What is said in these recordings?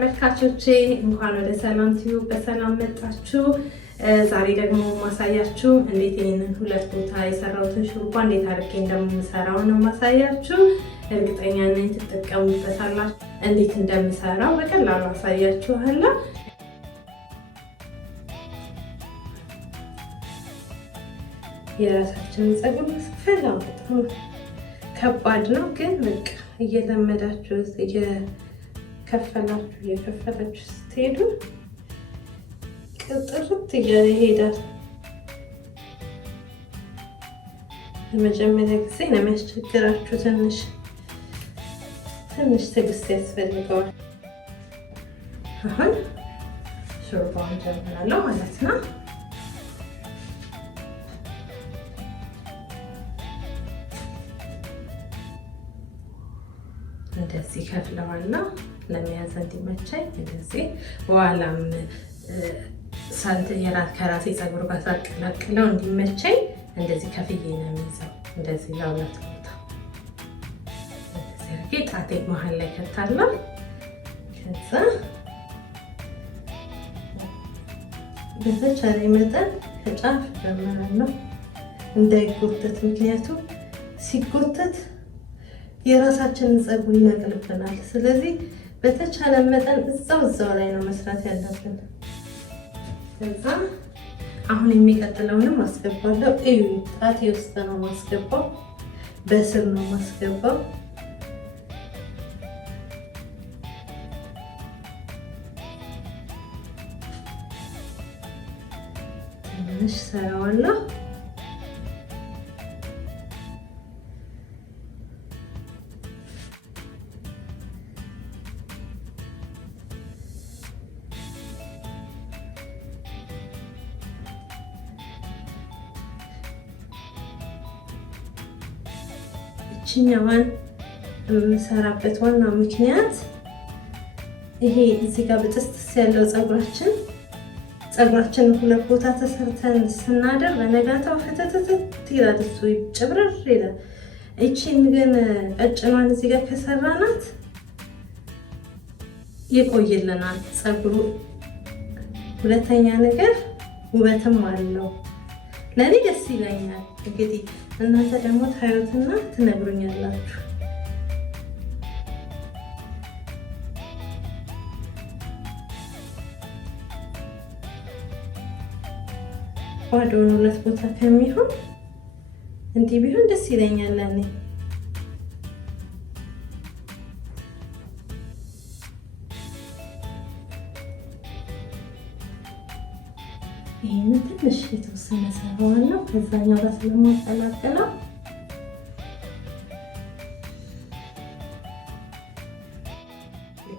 ተመልካቾቼ እንኳን ወደ ሰላም ቲዩብ በሰላም መጣችሁ። ዛሬ ደግሞ ማሳያችሁ እንዴት ይሄንን ሁለት ቦታ የሰራሁትን ሹሩባ እንዴት አድርጌ እንደምሰራው ነው ማሳያችሁ። እርግጠኛ ነኝ ትጠቀሙበታላችሁ። እንዴት እንደምሰራው በቀላሉ አሳያችኋለሁ። የራሳችንን ፀጉር መስፈል በጣም ከባድ ነው፣ ግን በቃ እየለመዳችሁ እየከፈላችሁ ስትሄዱ ቅጥርት እያለ ይሄዳል። ለመጀመሪያ ጊዜ ነው የሚያስቸግራችሁ። ትንሽ ትዕግስት ያስፈልገዋል። አሁን ሹሩባውን ጀምራለሁ ማለት ነው። እንደዚህ ከፍለዋለሁ ለመያዝ እንዲመቸኝ። እንደዚህ በኋላም ከራሴ ፀጉር ጋር ሳቀላቅለው እንዲመቸኝ እንደዚህ ከፍዬ ነው የሚይዘው። እንደዚህ ለሁለት ቦታ እንደዚህ አድርጌ ጣቴ መሀል ላይ ከታለሁ። ከዛ በተቻለ መጠን ከጫፍ ጀምራለሁ እንዳይጎተት፣ ምክንያቱም ሲጎተት የራሳችንን ፀጉር ይነቅልብናል። ስለዚህ በተቻለ መጠን እዛው ላይ ነው መስራት ያለብን። ከዛ አሁን የሚቀጥለውንም አስገባለሁ። እዩ፣ ጣቴ ውስጥ ነው ማስገባው፣ በስር ነው ማስገባው። ትንሽ ሰራዋለሁ። እኛዋን የምሰራበት ዋናው ምክንያት ይሄ እዚህ ጋር በጥስጥስ ያለው ፀጉራችን ሁለት ቦታ ተሰርተን ስናደር በነጋታው ፍትትት ይላል፣ እሱ ጭብረር ይላል። እቺን ግን ቀጭኗን እዚህ ጋር ከሰራናት ይቆይልናል ፀጉሩ። ሁለተኛ ነገር ውበትም አለው። ለኔ ደስ ይለኛል። እንግዲህ እናንተ ደግሞ ታዩትና ትነግሩኛላችሁ። ባዶውን ሁለት ቦታ ከሚሆን እንዲህ ቢሆን ደስ ይለኛል ለኔ። ይሄንን ትንሽ የተወሰነ ሰራዋለሁ ከዛኛው ጋር ስለማቀላቀለው።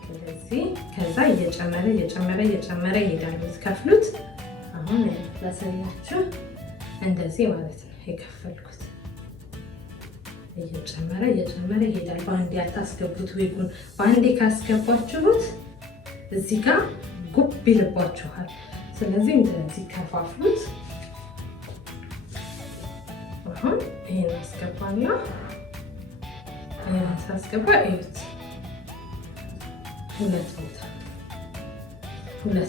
ስለዚህ ከዛ እየጨመረ ይሄዳል የምትከፍሉት። አሁን ላሳያችሁ፣ እንደዚህ ማለት ነው የከፈልኩት። እየጨመረ ይሄዳል። በአንዴ አታስገቡት ዊጉን። በአንዴ ካስገባችሁት እዚህ ጋር ጉብ ይልባችኋል። ስለዚህ እንደዚህ ከፋፍሉት። አሁን ይሄን አስገባለሁ። ይሄን ሳስገባ እዩት፣ ሁለት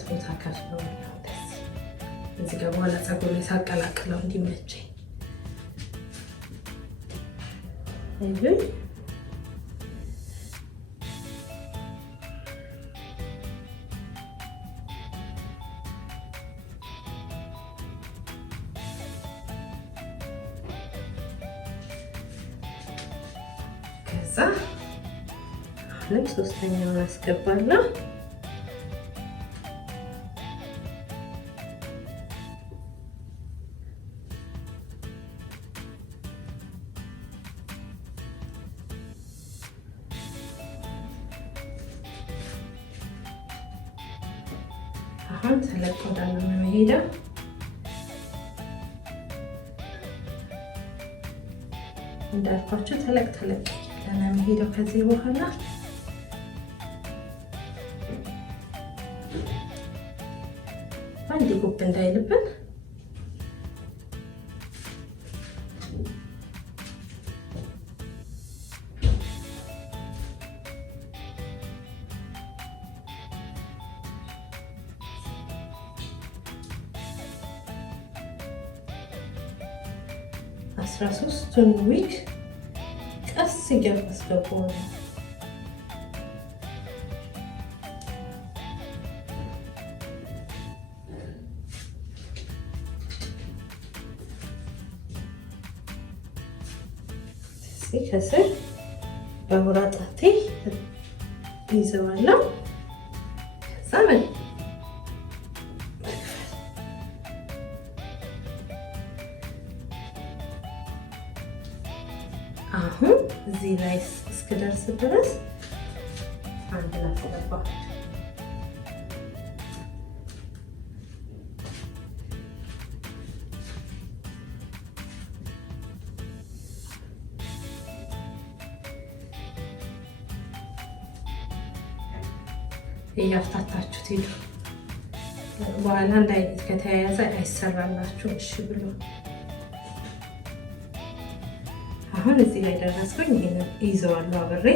ቦታ ከፍለዋለሁ። እዚህ ጋር በኋላ ፀጉር ላይ ሳቀላቅለው እንዲመቸኝ እዩኝ። አሁንም ሶስተኛውን አስገባለሁ። አሁን ተለቅ ወዳለ ነው የምሄደው። እንዳልኳችሁ ተለቅ ለና የምሄደው ከዚህ በኋላ አንድ ጉብ እንዳይልብን 13ቱን ዊክ ቀስ እያልኩ አስገባዋለሁ። ከስር በሁራ ጣቴ ይዘዋለሁ። ከዛ አሁን እዚህ ላይ እስክደርስ ድረስ አንድ ላስገባ። እያፍታታችሁት ሄዱ። በኋላ እንዳይነት ከተያያዘ አይሰራላችሁም። እሺ ብሎ አሁን እዚህ ላይ ደረስኩኝ። ይሄንን ይዘዋለሁ አብሬ።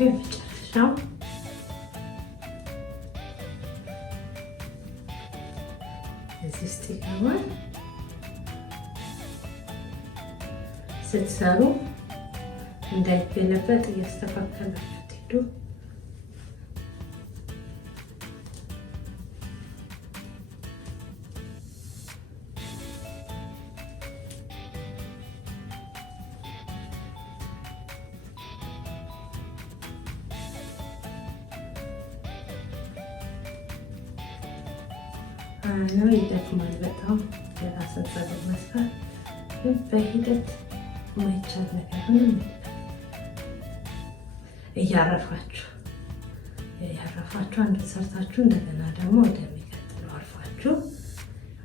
መጨረሻው እዚህ ውስጥ ይገባል። ስትሰሩ እንዳይገለበጥ እያስተካከላችሁት ሄዱ። ነው ይደክማል በጣም የራስን ፀጉር መስራት፣ ግን በሂደት ማይቻል ነገር ምንም እያረፋችሁ አንድ ሰርታችሁ እንደገና ደግሞ ወደሚቀጥለው አርፋችሁ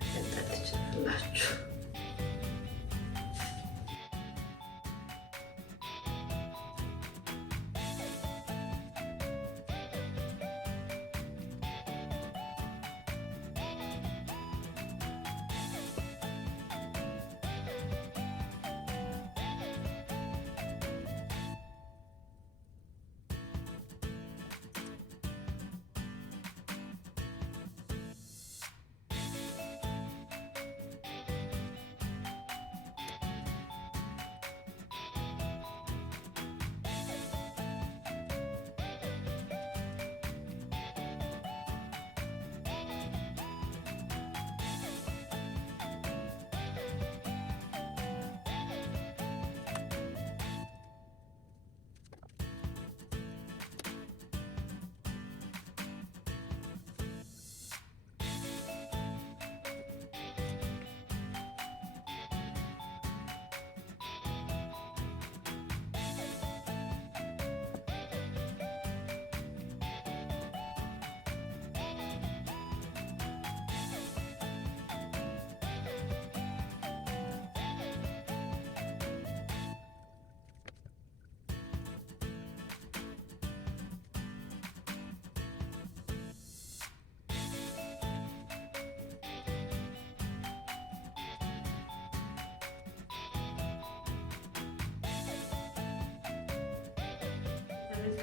መቀጠል ትችላላችሁ።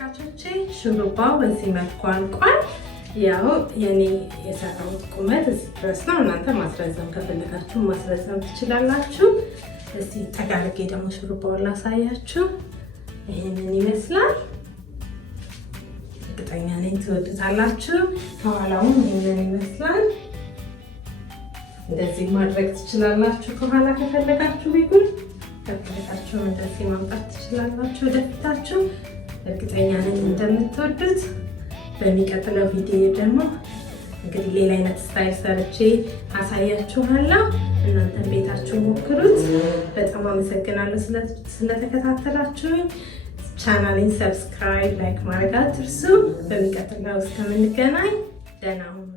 ተመልካቾቼ ሹሩባው በዚህ መልኩ አልቋል። ያው የኔ የሰራሁት ቁመት እዚህ ድረስ ነው። እናንተ ማስረዘም ከፈለጋችሁ ማስረዘም ትችላላችሁ። እስቲ ጠጋርጌ ደግሞ ሹሩባውን ላሳያችሁ። ይሄንን ይመስላል። እርግጠኛ ነኝ ትወዱታላችሁ። ከኋላውም ይሄንን ይመስላል። እንደዚህ ማድረግ ትችላላችሁ። ከኋላ ከፈለጋችሁ ቢጉል ከፈለጋችሁ እንደዚህ ማምጣት ትችላላችሁ ወደፊታችሁ። እርግጠኛ ነኝ እንደምትወዱት። በሚቀጥለው ቪዲዮ ደግሞ እንግዲህ ሌላ አይነት ስታይል ሰርቼ አሳያችኋለሁ። እናንተ ቤታችሁ ሞክሩት። በጣም አመሰግናለሁ ስለተከታተላችሁኝ። ቻናሌን ሰብስክራይብ፣ ላይክ ማድረግ አትርሱ። በሚቀጥለው እስከምንገናኝ ደህና ሁኑ።